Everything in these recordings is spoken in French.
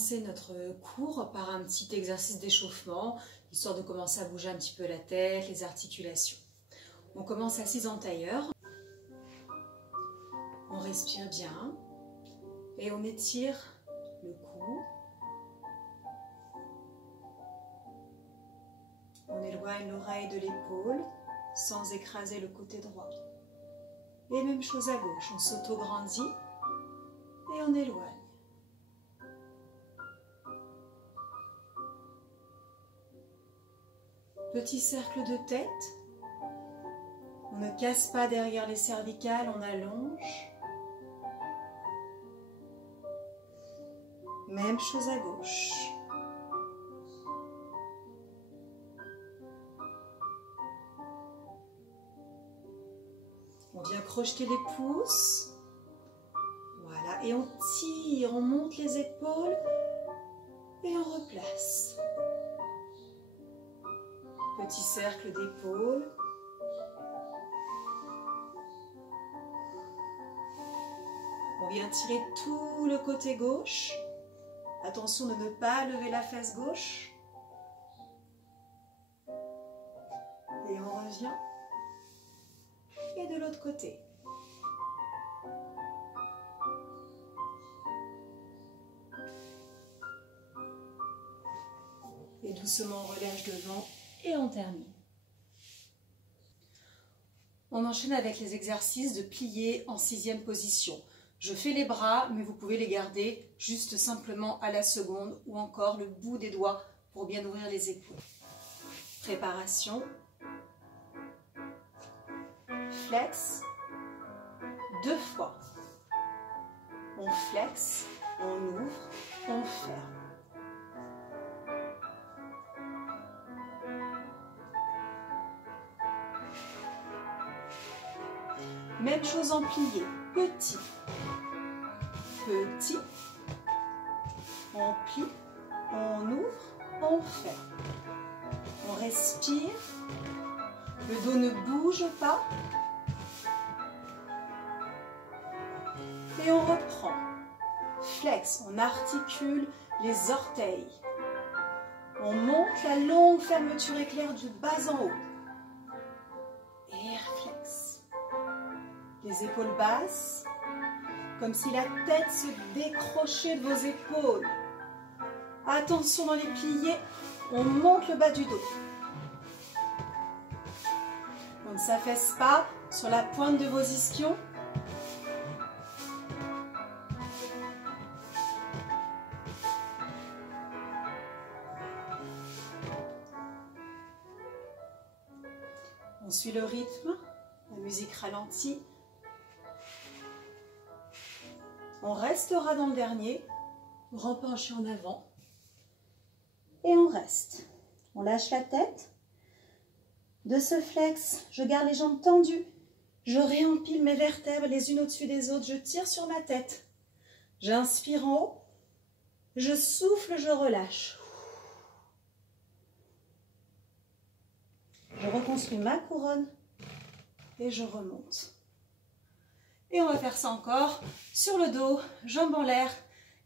commencer notre cours par un petit exercice d'échauffement, histoire de commencer à bouger un petit peu la tête, les articulations. On commence assise en tailleur. On respire bien et on étire le cou. On éloigne l'oreille de l'épaule sans écraser le côté droit. Et même chose à gauche, on s'auto-grandit et on éloigne. Petit cercle de tête. On ne casse pas derrière les cervicales, on allonge. Même chose à gauche. On vient crocheter les pouces. Voilà, et on tire, on monte les épaules et on replace. Petit cercle d'épaules. On vient tirer tout le côté gauche. Attention de ne pas lever la fesse gauche. Et on revient. Et de l'autre côté. Et doucement on relâche devant et on termine. On enchaîne avec les exercices de plier en 6e position. Je fais les bras, mais vous pouvez les garder juste simplement à la seconde ou encore le bout des doigts pour bien ouvrir les épaules. Préparation. Flex. 2 fois. On flex, on ouvre, on ferme. Même chose en plié. Petit. Petit. On plie, on ouvre, on ferme. On respire. Le dos ne bouge pas. Et on reprend. Flex, on articule les orteils. On monte la longue fermeture éclair du bas en haut. Et flex. Les épaules basses, comme si la tête se décrochait de vos épaules. Attention dans les pliés, on monte le bas du dos. On ne s'affaisse pas sur la pointe de vos ischions. On suit le rythme, la musique ralentit. On restera dans le dernier, grand penché en avant. Et on reste. On lâche la tête. De ce flex, je garde les jambes tendues. Je réempile mes vertèbres les unes au-dessus des autres. Je tire sur ma tête. J'inspire en haut. Je souffle, je relâche. Je reconstruis ma couronne et je remonte. Et on va faire ça encore sur le dos, jambes en l'air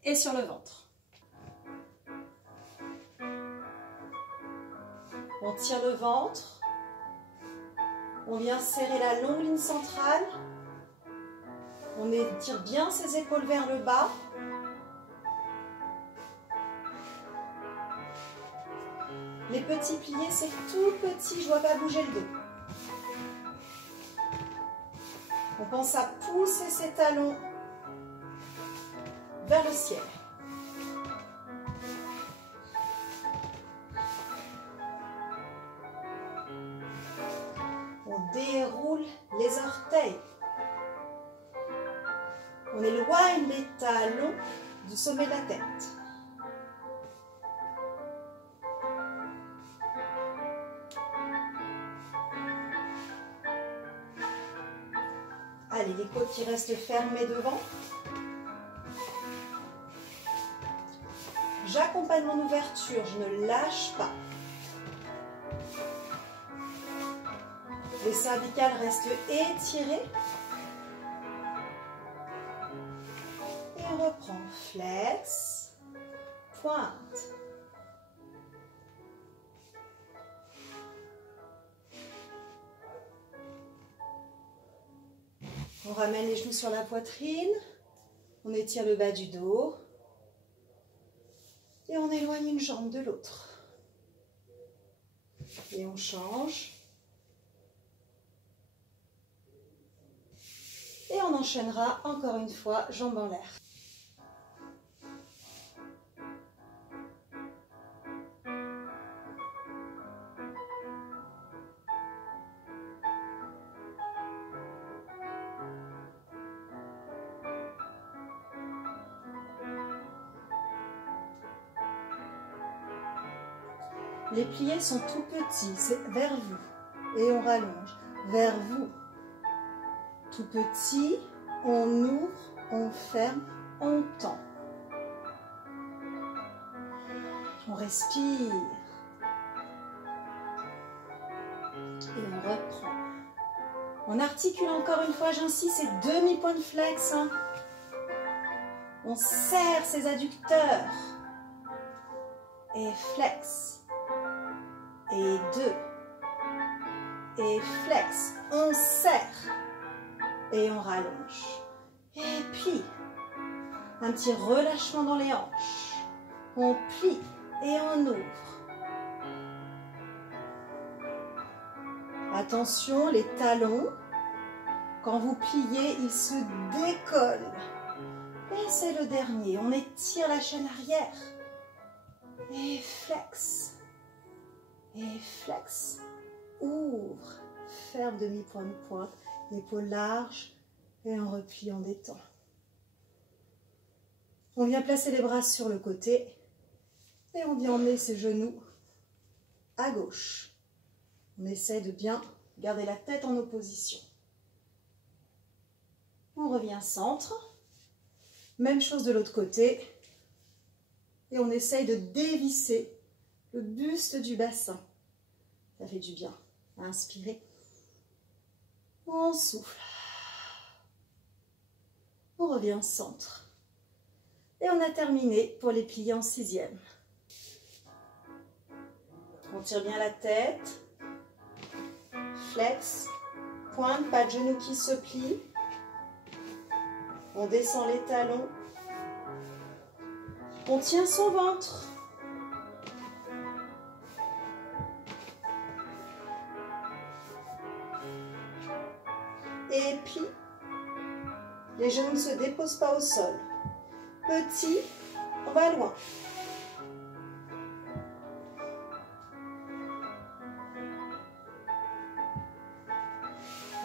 et sur le ventre. On tire le ventre. On vient serrer la longue ligne centrale. On étire bien ses épaules vers le bas. Les petits pliés, c'est tout petit, je ne dois pas bouger le dos. On pense à pousser ses talons vers le ciel. On déroule les orteils. On éloigne les talons du sommet de la tête. Allez, les côtes qui restent fermées devant. J'accompagne mon ouverture, je ne lâche pas. Les cervicales restent étirées. Et on reprend. Flex. pointe. On ramène les genoux sur la poitrine, on étire le bas du dos et on éloigne une jambe de l'autre. Et on change. Et on enchaînera encore une fois, jambes en l'air. Les pliés sont tout petits, c'est vers vous. Et on rallonge, vers vous. Tout petit, on ouvre, on ferme, on tend. On respire. Et on reprend. On articule encore une fois, j'insiste, ces demi-points de flex. Hein. On serre ses adducteurs. Et flex. Et 2. Et flex. On serre. Et on rallonge. Et plie. Un petit relâchement dans les hanches. On plie et on ouvre. Attention, les talons, quand vous pliez, ils se décollent. Et c'est le dernier. On étire la chaîne arrière. Et flex. Et flex. Ouvre. Ferme demi-point de pointe. Épaules larges. Et on replie, on détend. On vient placer les bras sur le côté. Et on vient emmener ses genoux à gauche. On essaie de bien garder la tête en opposition. On revient centre. Même chose de l'autre côté. Et on essaye de dévisser le buste du bassin. Ça fait du bien. Inspirez. On souffle. On revient centre. Et on a terminé pour les pliés en 6e. On tire bien la tête. Flex. Pointe, pas de genou qui se plie. On descend les talons. On tient son ventre. Et plie. Les genoux ne se déposent pas au sol. Petit, on va loin.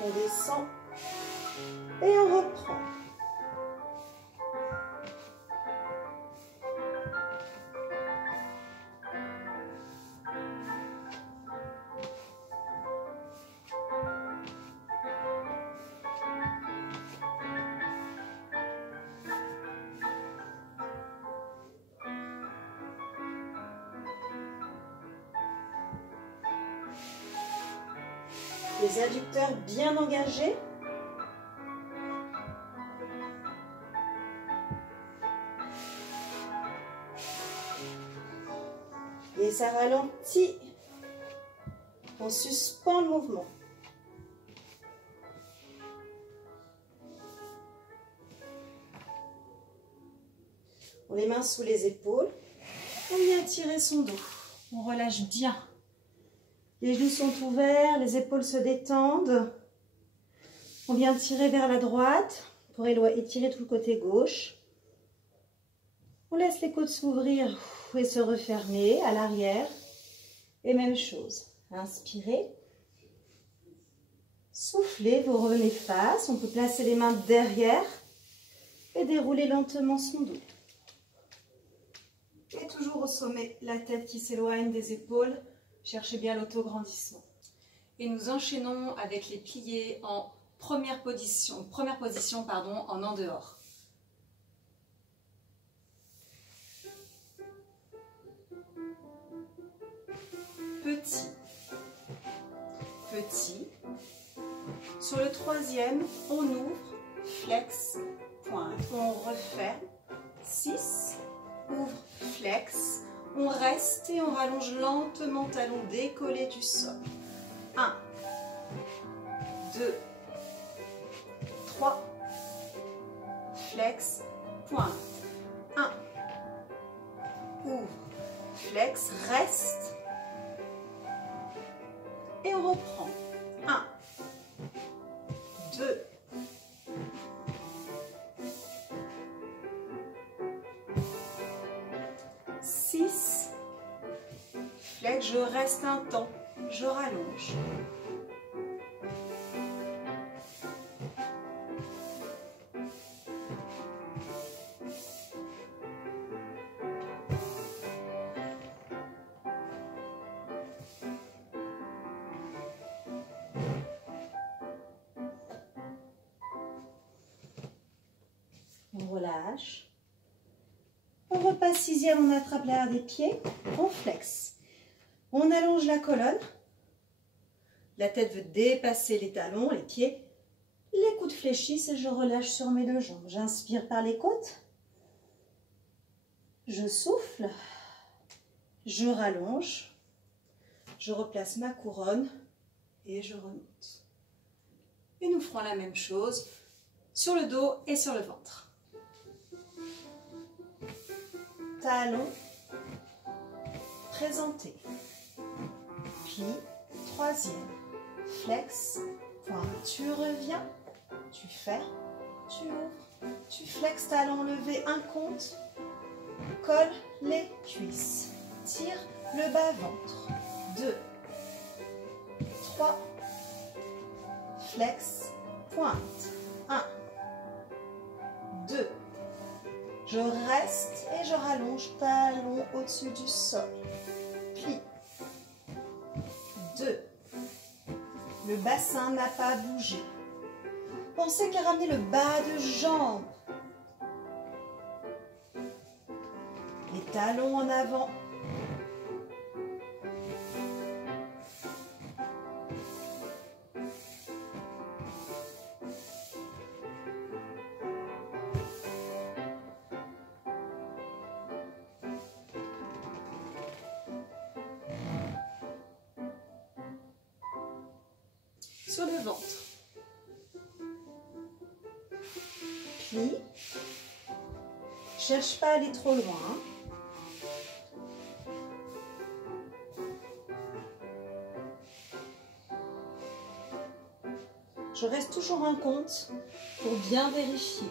On descend et on reprend. Les adducteurs bien engagés. Et ça ralentit. On suspend le mouvement. On les mains sous les épaules. On vient tirer son dos. On relâche bien. Les genoux sont ouverts, les épaules se détendent. On vient tirer vers la droite pour étirer tout le côté gauche. On laisse les côtes s'ouvrir et se refermer à l'arrière. Et même chose. Inspirez. Soufflez, vous revenez face. On peut placer les mains derrière et dérouler lentement son dos. Et toujours au sommet, la tête qui s'éloigne des épaules. Cherchez bien l'autograndissement. Et nous enchaînons avec les pliés en première position en en dehors. Petit, petit. Sur le 3e, on ouvre, flex, pointe. On referme, 6, ouvre, flex. On reste et on rallonge lentement, talon décollé du sol. 1, 2, 3, flex, pointe. 1, ouvre, flex, reste. Et on reprend. 1, 2, 6, flex, je reste un temps, je rallonge. On relâche. On repasse sixième, on attrape l'arrière des pieds, on flex. On allonge la colonne. La tête veut dépasser les talons, les pieds. Les coudes fléchissent et je relâche sur mes deux jambes. J'inspire par les côtes. Je souffle. Je rallonge. Je replace ma couronne et je remonte. Et nous ferons la même chose sur le dos et sur le ventre. Talons présentés. Plie, troisième. Flex, pointe. Tu reviens, tu fermes, tu ouvres, tu flexes, talons levés, un compte. Colle les cuisses. Tire le bas-ventre. 2, 3, flex, pointe. 1, 2, je reste et je rallonge, talon au-dessus du sol. Plie. 2. Le bassin n'a pas bougé. Pensez qu'à ramener le bas de jambe. Les talons en avant. Sur le ventre. Plie. Cherche pas à aller trop loin. Je reste toujours en compte pour bien vérifier.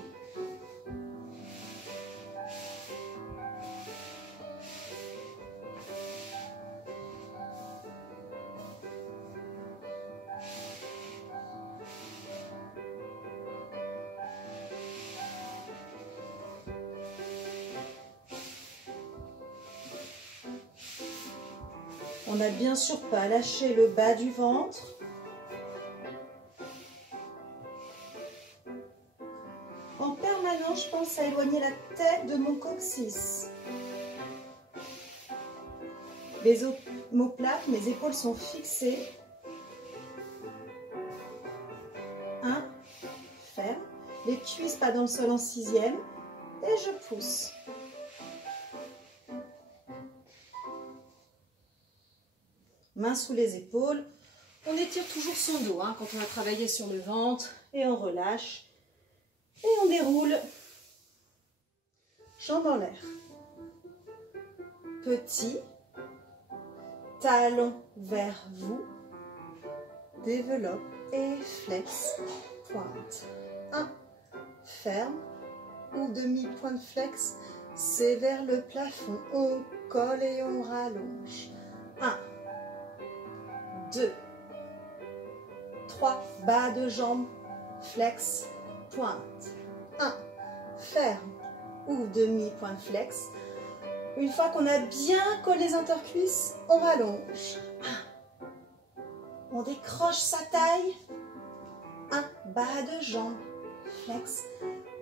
On n'a bien sûr pas lâché le bas du ventre. En permanence, je pense à éloigner la tête de mon coccyx. Les omoplates, mes épaules sont fixées. 1, ferme. Les cuisses pas dans le sol en sixième. Et je pousse. Mains sous les épaules. On étire toujours son dos quand on a travaillé sur le ventre. Et on relâche. Et on déroule. Jambes en l'air. Petit. Talon vers vous. Développe et flex. Pointe. 1. Ferme. Ou demi-point de flex. C'est vers le plafond. On colle et on rallonge. 1. 2, 3, bas de jambe, flex, pointe. 1, ferme ou demi-point de flex. Une fois qu'on a bien collé les intercuisses, on rallonge. 1, on décroche sa taille. 1, bas de jambe, flex,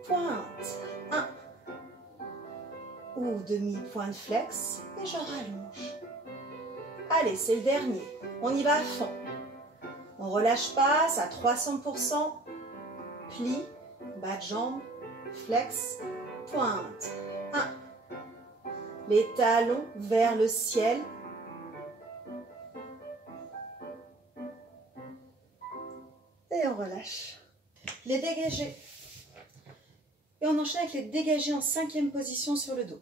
pointe. 1, ou demi-point de flex et je rallonge. Allez, c'est le dernier. On y va à fond. On relâche pas, c'est à 300%. Plie, bas de jambe, flex, pointe. 1. les talons vers le ciel. Et on relâche. Les dégagés. Et on enchaîne avec les dégagés en 5e position sur le dos.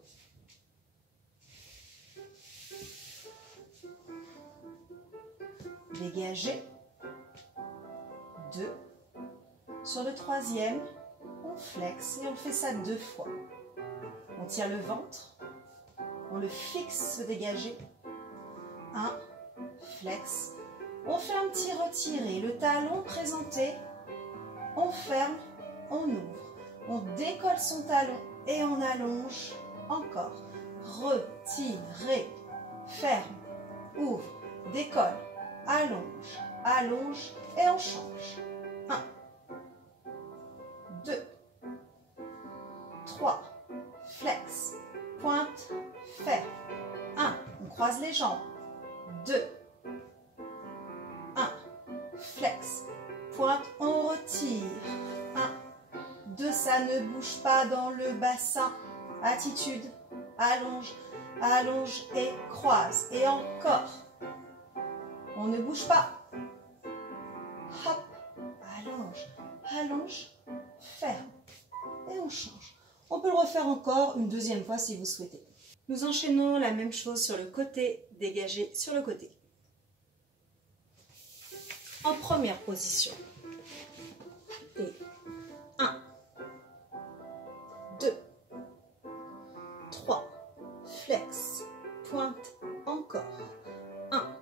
Dégagé. 2. Sur le 3e, on flexe et on fait ça 2 fois. On tire le ventre, on le fixe, se dégager. 1, flex. On fait un petit retiré, le talon présenté. On ferme, on ouvre. On décolle son talon et on allonge encore. Retiré, ferme, ouvre, décolle, allonge, allonge et on change. 1, 2, 3, flex, pointe, ferme. 1, on croise les jambes. 2, 1, flex, pointe, on retire. 1, 2, ça ne bouge pas dans le bassin. Attitude, allonge, allonge et croise. Et encore. On ne bouge pas. Hop, allonge, allonge, ferme. Et on change. On peut le refaire encore une 2e fois si vous souhaitez. Nous enchaînons la même chose sur le côté, dégagé sur le côté. En première position. Et 1, 2, 3, flex, pointe, encore. 1,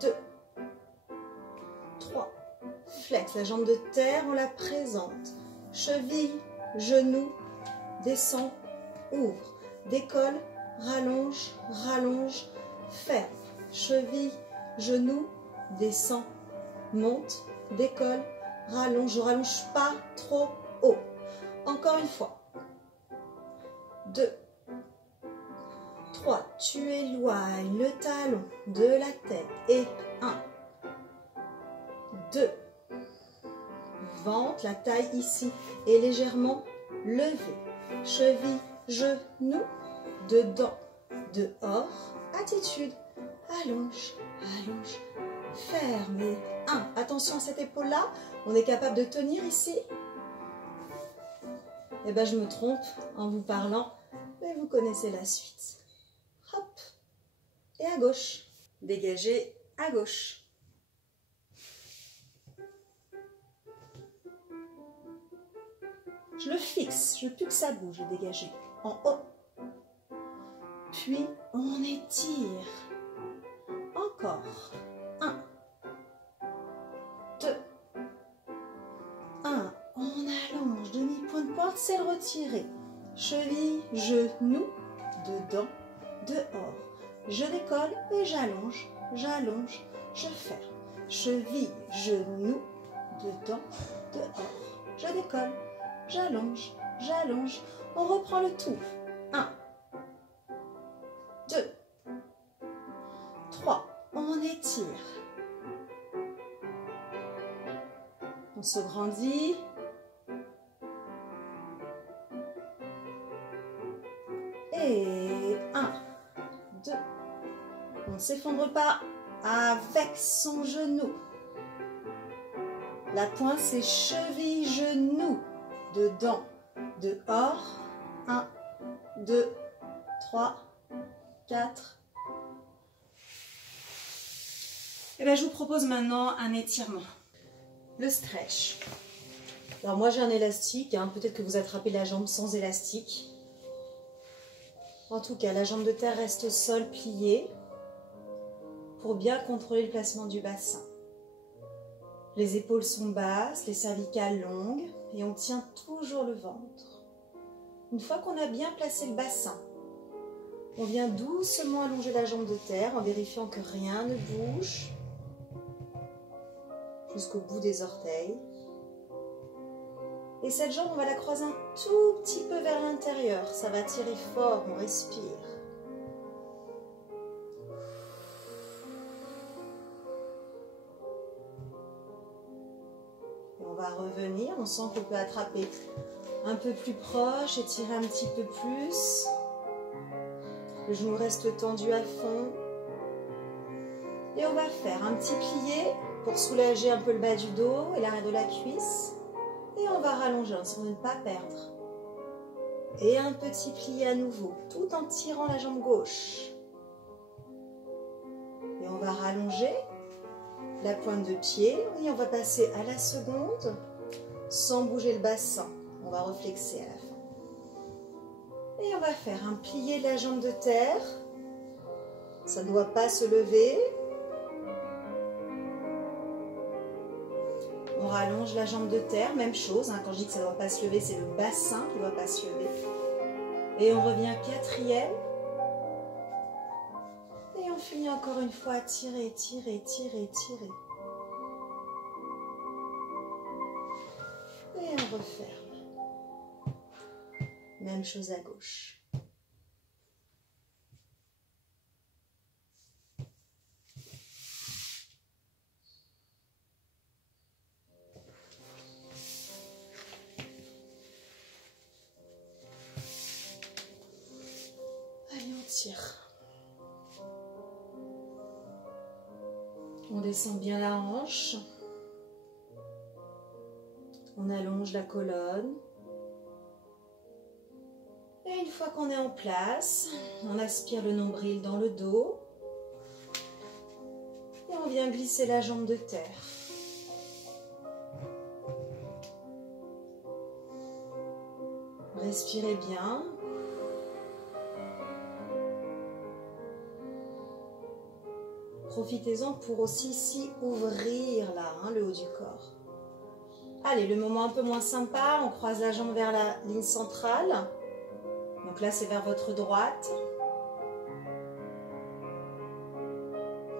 2, 3, flex, la jambe de terre, on la présente. Cheville, genou, descend, ouvre, décolle, rallonge, rallonge, ferme. Cheville, genou, descend, monte, décolle, rallonge. Je ne rallonge pas trop haut. Encore une fois. 2, 3, tu éloignes le talon de la tête. Et 1, 2, ventre, la taille ici est légèrement levée. Cheville, genou, dedans, dehors, attitude, allonge, allonge, ferme. Et 1, attention à cette épaule-là, on est capable de tenir ici. Eh bien, je me trompe en vous parlant, mais vous connaissez la suite. Hop, et à gauche, dégagez à gauche. Je le fixe, je veux plus que ça bouge, le dégagé. En haut. Puis, on étire. Encore. 1, 2, 1. On allonge, demi-point de pointe, c'est le retiré. Cheville, genou, dedans, dehors. Je décolle et j'allonge, j'allonge, je ferme. Cheville, genou, dedans, dehors. Je décolle. J'allonge, j'allonge. On reprend le tout. 1, 2, 3. On étire. On se grandit. Et 1, 2. On ne s'effondre pas avec son genou. La pointe, c'est cheville, genou. Dedans, dehors, 1, 2, 3, 4. Et bien, je vous propose maintenant un étirement. Le stretch. Alors moi, j'ai un élastique. Peut-être que vous attrapez la jambe sans élastique. En tout cas, la jambe de terre reste au sol pliée pour bien contrôler le placement du bassin. Les épaules sont basses, les cervicales longues. Et on tient toujours le ventre. Une fois qu'on a bien placé le bassin, on vient doucement allonger la jambe de terre en vérifiant que rien ne bouge jusqu'au bout des orteils. Et cette jambe, on va la croiser un tout petit peu vers l'intérieur. Ça va tirer fort, on respire. On va revenir, on sent qu'on peut attraper un peu plus proche, étirer un petit peu plus. Le genou reste tendu à fond. Et on va faire un petit plié pour soulager un peu le bas du dos et l'arrière de la cuisse. Et on va rallonger pour ne pas perdre. Et un petit plié à nouveau, tout en tirant la jambe gauche. Et on va rallonger la pointe de pied. Et on va passer à la seconde sans bouger le bassin. On va reflexer à la fin. Et on va faire un plié de la jambe de terre. Ça ne doit pas se lever. On rallonge la jambe de terre, même chose. Hein, quand je dis que ça ne doit pas se lever, c'est le bassin qui ne doit pas se lever. Et on revient quatrième. Et on finit encore une fois à tirer, tirer, tirer, tirer. Et on referme. Même chose à gauche. Allez, on tire. On descend bien la hanche. On allonge la colonne. Et une fois qu'on est en place, on aspire le nombril dans le dos. Et on vient glisser la jambe de terre. Respirez bien. Profitez-en pour aussi ici ouvrir là, le haut du corps. Allez, le moment un peu moins sympa, on croise la jambe vers la ligne centrale. Donc là, c'est vers votre droite.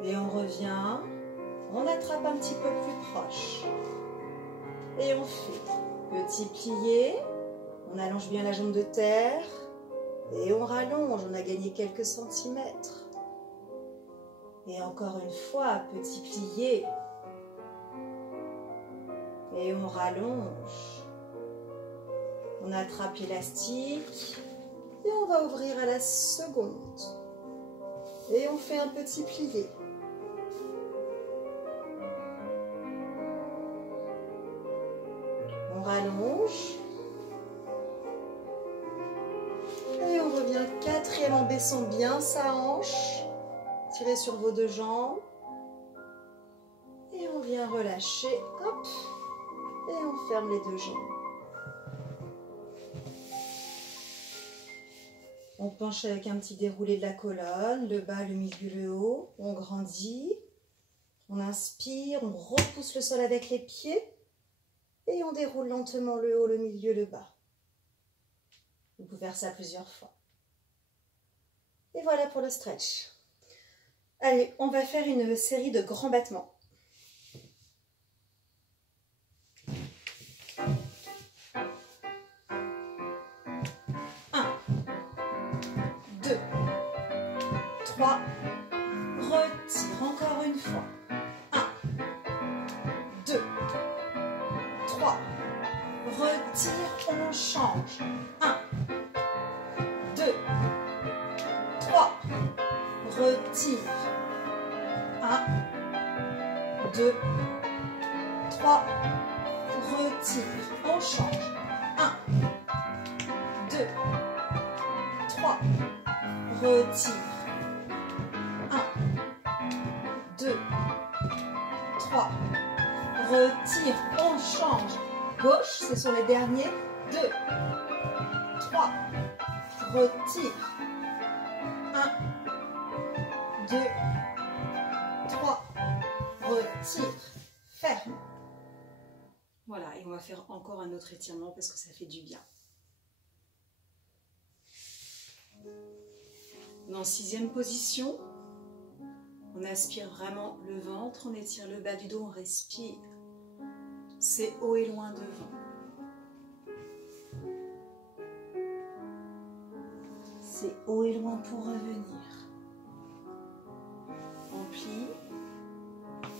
Et on revient. On attrape un petit peu plus proche. Et on fait petit plié. On allonge bien la jambe de terre. Et on rallonge. On a gagné quelques centimètres. Et encore une fois, petit plié. Et on rallonge. On attrape l'élastique. Et on va ouvrir à la seconde. Et on fait un petit plié. On rallonge. Et on revient quatrième en baissant bien sa hanche. Tirez sur vos deux jambes. Et on vient relâcher. Hop. Et on ferme les deux jambes. On penche avec un petit déroulé de la colonne, le bas, le milieu, le haut. On grandit. On inspire, on repousse le sol avec les pieds. Et on déroule lentement le haut, le milieu, le bas. Vous pouvez faire ça plusieurs fois. Et voilà pour le stretch. Allez, on va faire une série de grands battements. 3, retire encore une fois. 1, 2, 3, retire, on change. 1, 2, 3, retire. 1, 2, 3, retire, on change. 1, 2, 3, retire. 2, 3, retire, on change. Gauche, c'est sur les derniers. 2, 3, retire. 1, 2, 3, retire. Ferme. Voilà, et on va faire encore un autre étirement parce que ça fait du bien. Dans 6e position, on aspire vraiment le ventre, on étire le bas du dos, on respire. C'est haut et loin devant. C'est haut et loin pour revenir. On plie.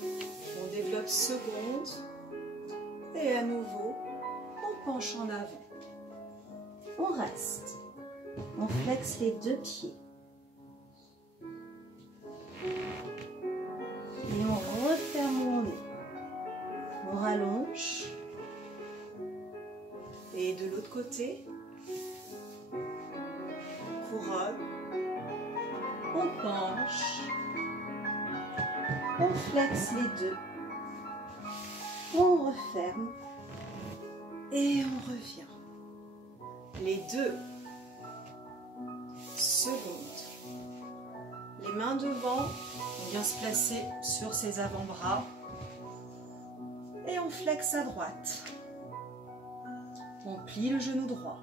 On développe seconde. Et à nouveau, on penche en avant. On reste. On flexe les deux pieds. Et on referme mon nez. On rallonge. Et de l'autre côté, couronne. On penche. On flexe les deux. On referme. Et on revient. Les 2 secondes. Les mains devant, on vient se placer sur ses avant-bras. Et on flexe à droite. On plie le genou droit.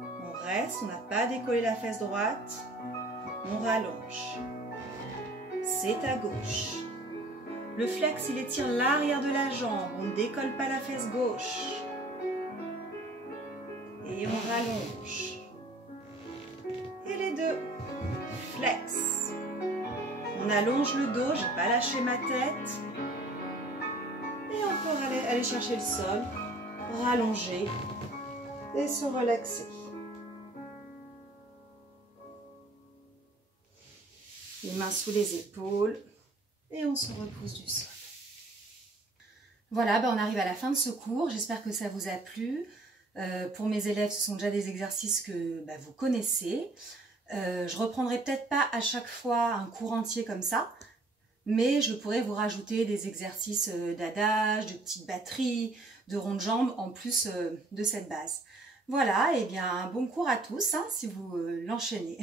On reste, on n'a pas décollé la fesse droite. On rallonge. C'est à gauche. Le flex, il étire l'arrière de la jambe. On ne décolle pas la fesse gauche. Et on rallonge. Et les 2. Flex. On allonge le dos, je n'ai pas lâché ma tête. Et on peut aller chercher le sol, rallonger et se relaxer. Les mains sous les épaules et on se repousse du sol. Voilà, on arrive à la fin de ce cours. J'espère que ça vous a plu. Pour mes élèves, ce sont déjà des exercices que vous connaissez. Je reprendrai peut-être pas à chaque fois un cours entier comme ça, mais je pourrais vous rajouter des exercices d'adage, de petites batteries, de rondes jambes en plus de cette base. Voilà, et bien bon cours à tous si vous l'enchaînez.